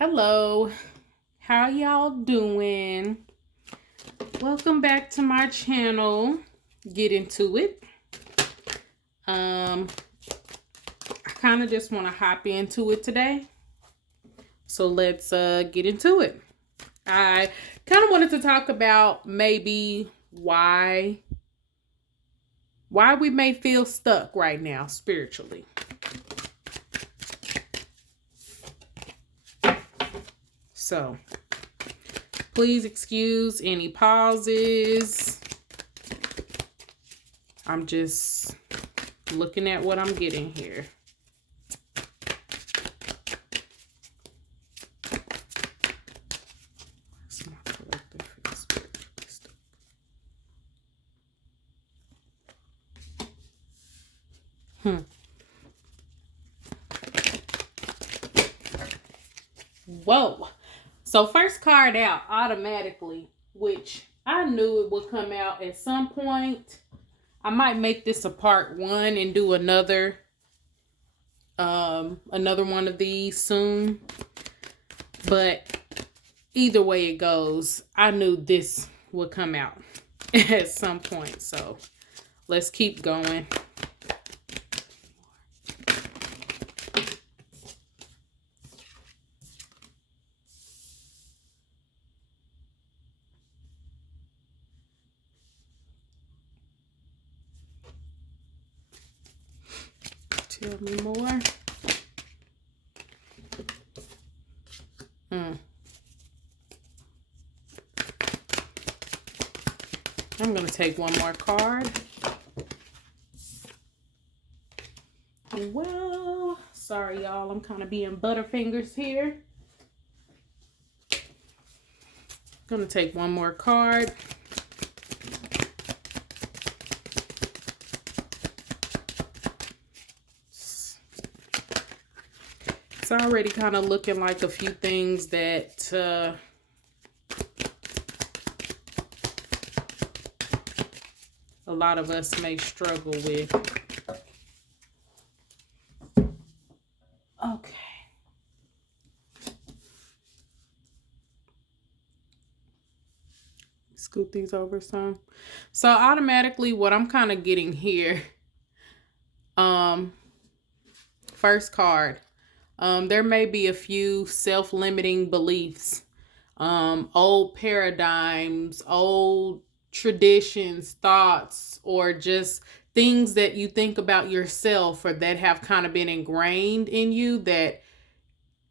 Hello, how y'all doing? Welcome back to my channel. Get into it. I kind of just want to hop into it today. So let's get into it. I kind of wanted to talk about maybe why we may feel stuck right now spiritually. So please excuse any pauses. I'm just looking at what I'm getting here. Whoa. So first card out automatically, which I knew it would come out at some point. I might make this a part 1 and do another one of these soon. But either way it goes, I knew this would come out at some point. So let's keep going. Tell me more. I'm going to take one more card. Well, sorry, y'all. I'm kind of being butterfingers here. Going to take one more card. It's already kind of looking like a few things that a lot of us may struggle with. Okay. Scoot these over some. So automatically what I'm kind of getting here, first card, there may be a few self-limiting beliefs, old paradigms, old traditions, thoughts, or just things that you think about yourself or that have kind of been ingrained in you that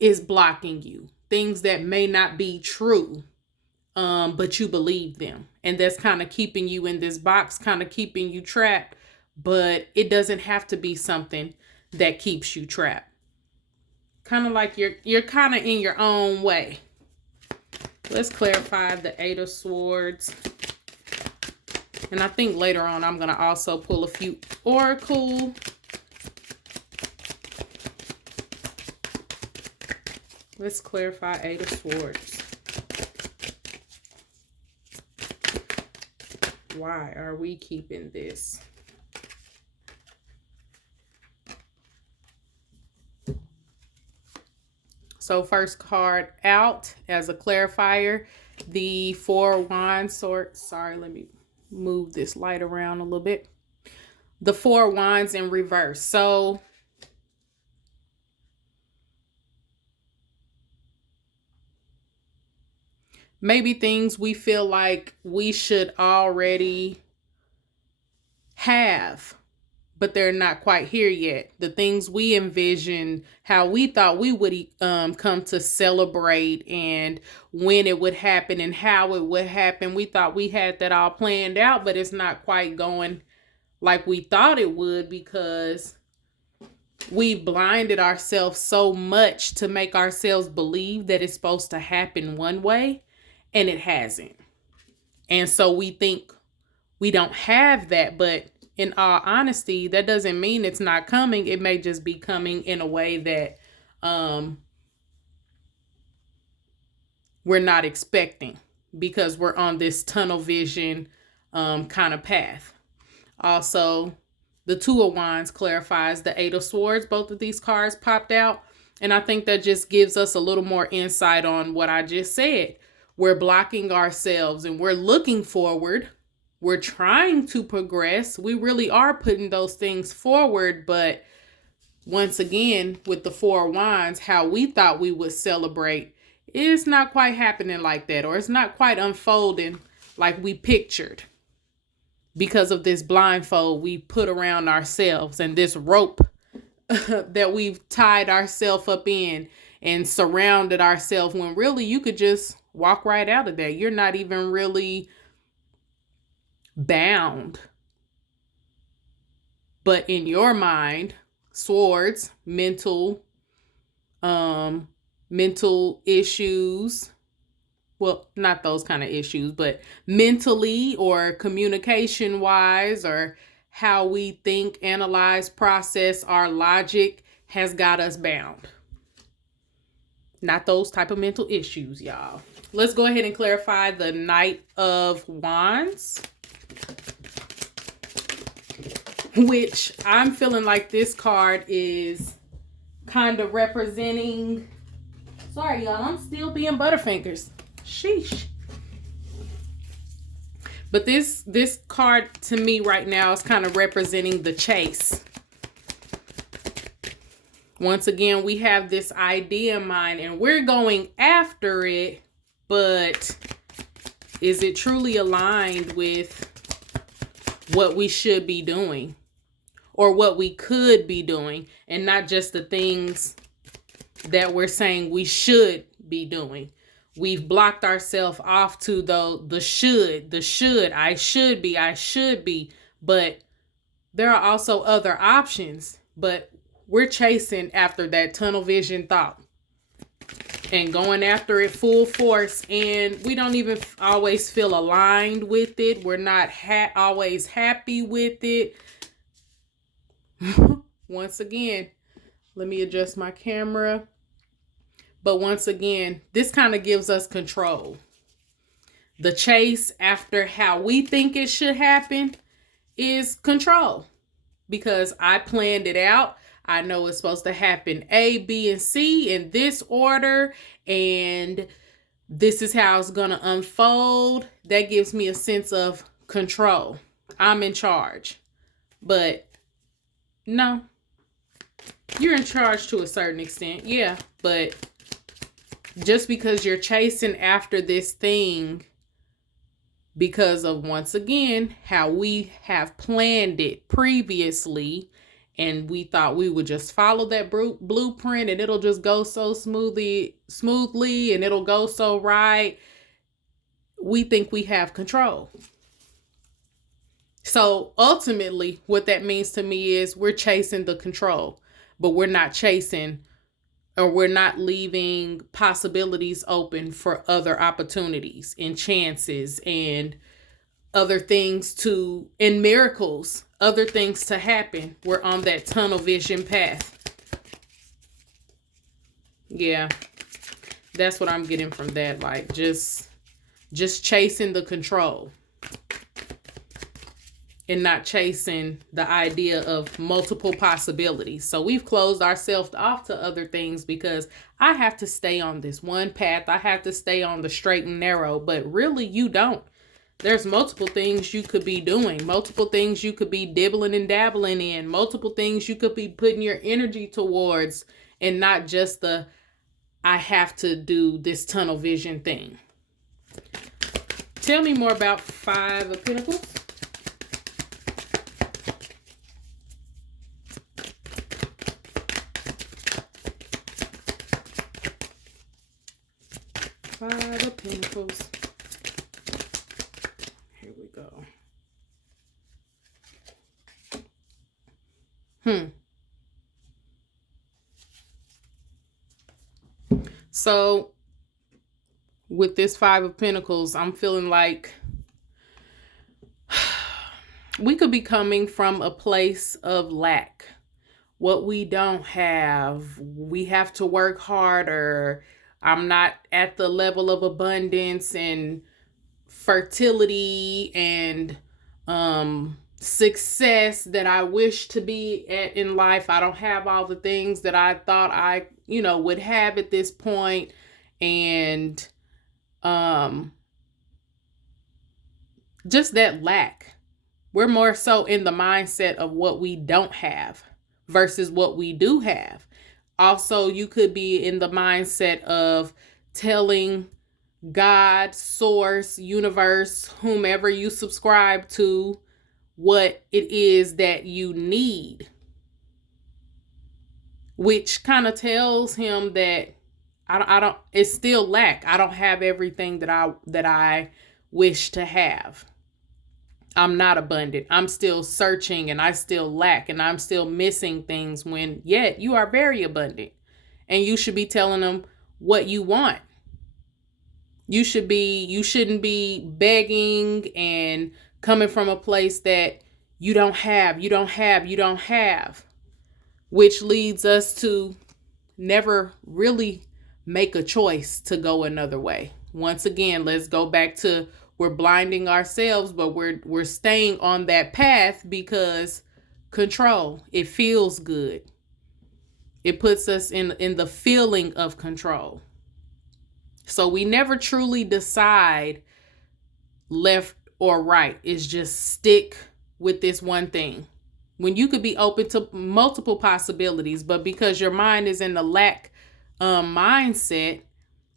is blocking you. Things that may not be true, but you believe them. And that's kind of keeping you in this box, kind of keeping you trapped. But it doesn't have to be something that keeps you trapped. Kind of like you're kind of in your own way. Let's clarify the Eight of Swords. And I think later on I'm going to also pull a few oracle. Let's clarify Eight of Swords. Why are we keeping this? So first card out as a clarifier, the Four of Wands sword. Sorry, let me move this light around a little bit. The Four of Wands in reverse. So maybe things we feel like we should already have, but they're not quite here yet. The things we envisioned, how we thought we would come to celebrate and when it would happen and how it would happen. We thought we had that all planned out, but it's not quite going like we thought it would because we blinded ourselves so much to make ourselves believe that it's supposed to happen one way and it hasn't. And so we think we don't have that, but in all honesty, that doesn't mean it's not coming. It may just be coming in a way that we're not expecting because we're on this tunnel vision kind of path. Also, the Two of Wands clarifies the Eight of Swords. Both of these cards popped out. And I think that just gives us a little more insight on what I just said. We're blocking ourselves and we're looking forward. We're trying to progress. We really are putting those things forward. But once again, with the Four of Wands, how we thought we would celebrate, it's not quite happening like that, or it's not quite unfolding like we pictured because of this blindfold we put around ourselves and this rope that we've tied ourselves up in and surrounded ourselves, when really you could just walk right out of that. You're not even really bound. But in your mind, swords, mental issues, well, not those kind of issues, but mentally or communication wise, or how we think, analyze, process, our logic has got us bound. Not those type of mental issues, y'all. Let's go ahead and clarify the Knight of Wands, which I'm feeling like this card is kind of representing, sorry y'all, I'm still being Butterfingers. Sheesh. But this card to me right now is kind of representing the chase. Once again, we have this idea in mind and we're going after it, but is it truly aligned with what we should be doing or what we could be doing, and not just the things that we're saying we should be doing? We've blocked ourselves off to the should, I should be, but there are also other options, but we're chasing after that tunnel vision thought and going after it full force, and we don't even always feel aligned with it. We're not always happy with it. Once again, let me adjust my camera. But once again, this kind of gives us control. The chase after how we think it should happen is control, because I planned it out. I know it's supposed to happen A, B, and C in this order, and this is how it's going to unfold. That gives me a sense of control. I'm in charge. But no, you're in charge to a certain extent. Yeah, but just because you're chasing after this thing because of, once again, how we have planned it previously, and we thought we would just follow that blueprint and it'll just go so smoothly and it'll go so right. We think we have control. So ultimately, what that means to me is we're chasing the control, but we're not chasing, or we're not leaving possibilities open for other opportunities and chances and other things and miracles, other things to happen. We're on that tunnel vision path. Yeah, that's what I'm getting from that. Like just chasing the control and not chasing the idea of multiple possibilities. So we've closed ourselves off to other things because I have to stay on this one path. I have to stay on the straight and narrow, but really you don't. There's multiple things you could be doing, multiple things you could be dibbling and dabbling in, multiple things you could be putting your energy towards, and not just the, I have to do this tunnel vision thing. Tell me more about Five of Pentacles. Five of Pentacles. Here we go. So with this Five of Pentacles, I'm feeling like we could be coming from a place of lack. What we don't have, we have to work harder. I'm not at the level of abundance and fertility and success that I wish to be at in life. I don't have all the things that I thought I, would have at this point. And just that lack. We're more so in the mindset of what we don't have versus what we do have. Also, you could be in the mindset of telling God, source, universe, whomever you subscribe to, what it is that you need, which kind of tells him that I don't, it's still lack. I don't have everything that I wish to have. I'm not abundant. I'm still searching and I still lack and I'm still missing things, when yet you are very abundant. And you should be telling them what you want. You shouldn't be begging and coming from a place that you don't have, which leads us to never really make a choice to go another way. Once again, let's go back to, we're blinding ourselves, but we're staying on that path because control, it feels good. It puts us in the feeling of control. So we never truly decide left or right. It's just stick with this one thing, when you could be open to multiple possibilities. But because your mind is in the lack mindset,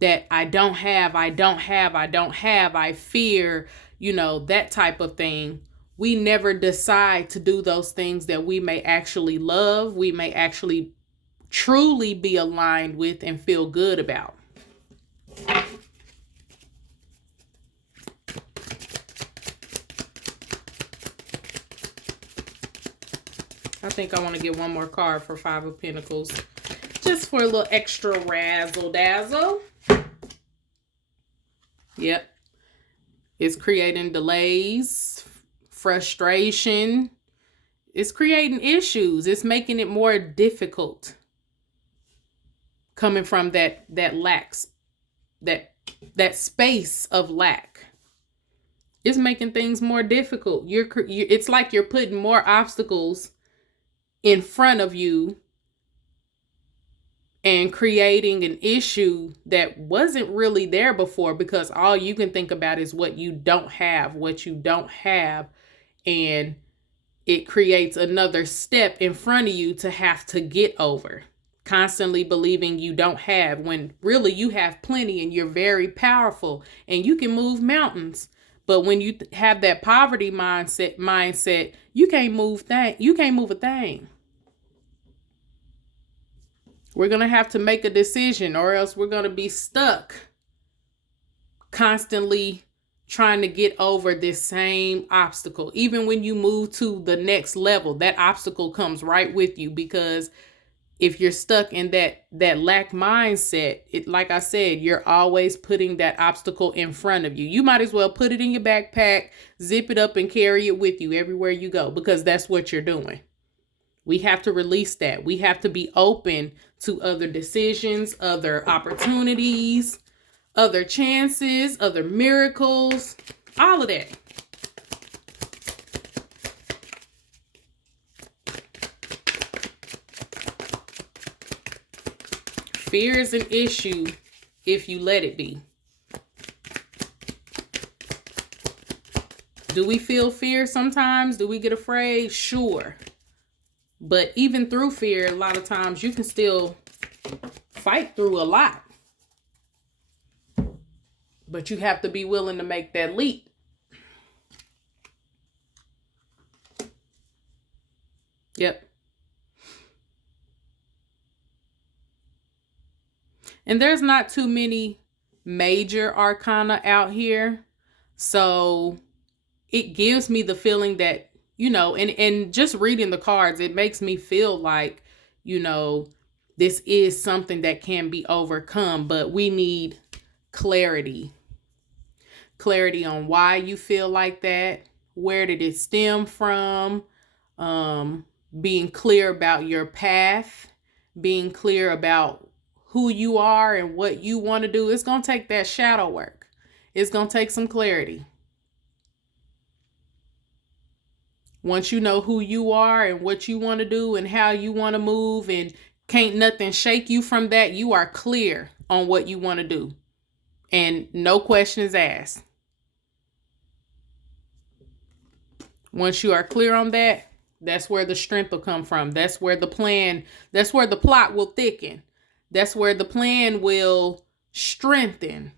that I don't have, I fear, that type of thing, we never decide to do those things that we may actually love, we may actually truly be aligned with and feel good about. I think I want to get one more card for Five of Pentacles, just for a little extra razzle dazzle. Yep. It's creating delays, frustration. It's creating issues. It's making it more difficult. Coming from that lacks, that space of lack. It's making things more difficult. It's like you're putting more obstacles in front of you and creating an issue that wasn't really there before, because all you can think about is what you don't have, and it creates another step in front of you to have to get over, constantly believing you don't have, when really you have plenty and you're very powerful and you can move mountains. But when you have that poverty mindset, you can't move a thing. We're going to have to make a decision, or else we're going to be stuck constantly trying to get over this same obstacle. Even when you move to the next level, that obstacle comes right with you, because if you're stuck in that lack mindset, like I said, you're always putting that obstacle in front of you. You might as well put it in your backpack, zip it up, and carry it with you everywhere you go, because that's what you're doing. We have to release that. We have to be open to other decisions, other opportunities, other chances, other miracles, all of that. Fear is an issue if you let it be. Do we feel fear sometimes? Do we get afraid? Sure. But even through fear, a lot of times you can still fight through a lot. But you have to be willing to make that leap. Yep. And there's not too many major arcana out here. So it gives me the feeling that, and just reading the cards, it makes me feel like, this is something that can be overcome, but we need clarity. Clarity on why you feel like that. Where did it stem from? Being clear about your path, being clear about who you are and what you want to do. It's going to take that shadow work. It's going to take some clarity. Once you know who you are and what you want to do and how you want to move, and can't nothing shake you from that, you are clear on what you want to do. And no questions asked. Once you are clear on that, that's where the strength will come from. That's where the plot will thicken. That's where the plan will strengthen.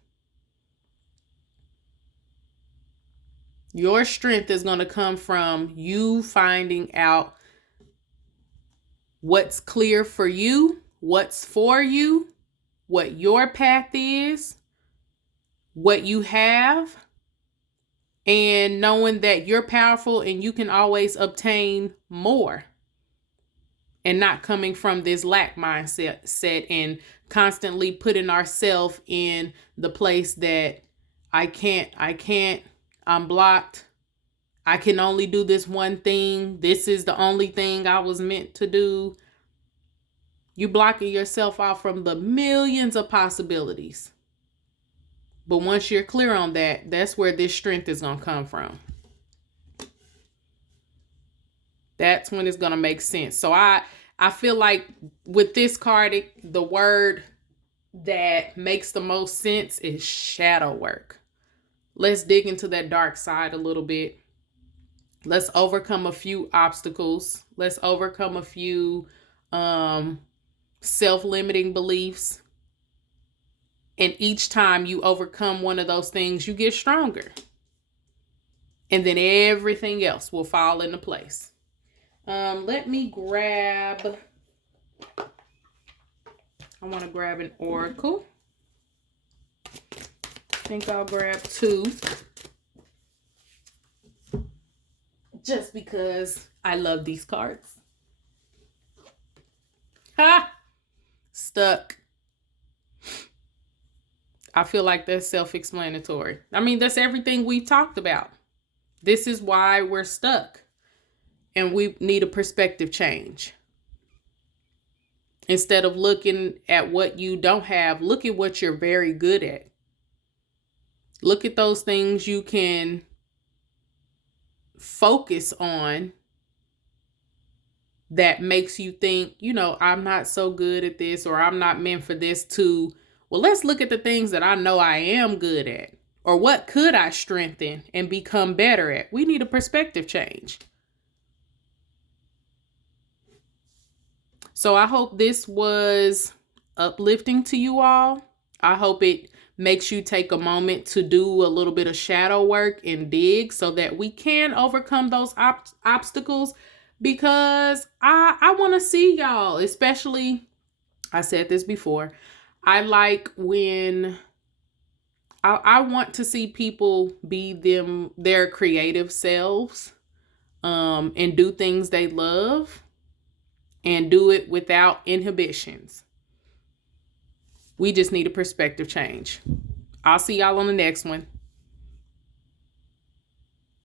Your strength is going to come from you finding out what's clear for you, what's for you, what your path is, what you have, and knowing that you're powerful and you can always obtain more, and not coming from this lack mindset and constantly putting ourselves in the place that I can't, I'm blocked. I can only do this one thing. This is the only thing I was meant to do. You blocking yourself out from the millions of possibilities. But once you're clear on that, that's where this strength is going to come from. That's when it's going to make sense. So I feel like with this card, the word that makes the most sense is shadow work. Let's dig into that dark side a little bit. Let's overcome a few obstacles. Let's overcome a few self-limiting beliefs. And each time you overcome one of those things, you get stronger. And then everything else will fall into place. Let me grab... I want to grab an oracle. I think I'll grab 2. Just because I love these cards. Ha! Stuck. I feel like that's self-explanatory. I mean, that's everything we've talked about. This is why we're stuck. And we need a perspective change. Instead of looking at what you don't have, look at what you're very good at. Look at those things you can focus on that makes you think, I'm not so good at this, or I'm not meant for this, to, well, let's look at the things that I know I am good at, or what could I strengthen and become better at. We need a perspective change. So I hope this was uplifting to you all. I hope it makes you take a moment to do a little bit of shadow work and dig so that we can overcome those obstacles, because I want to see y'all, especially, I said this before, I like when I want to see people be their creative selves, and do things they love, and do it without inhibitions. We just need a perspective change. I'll see y'all on the next one.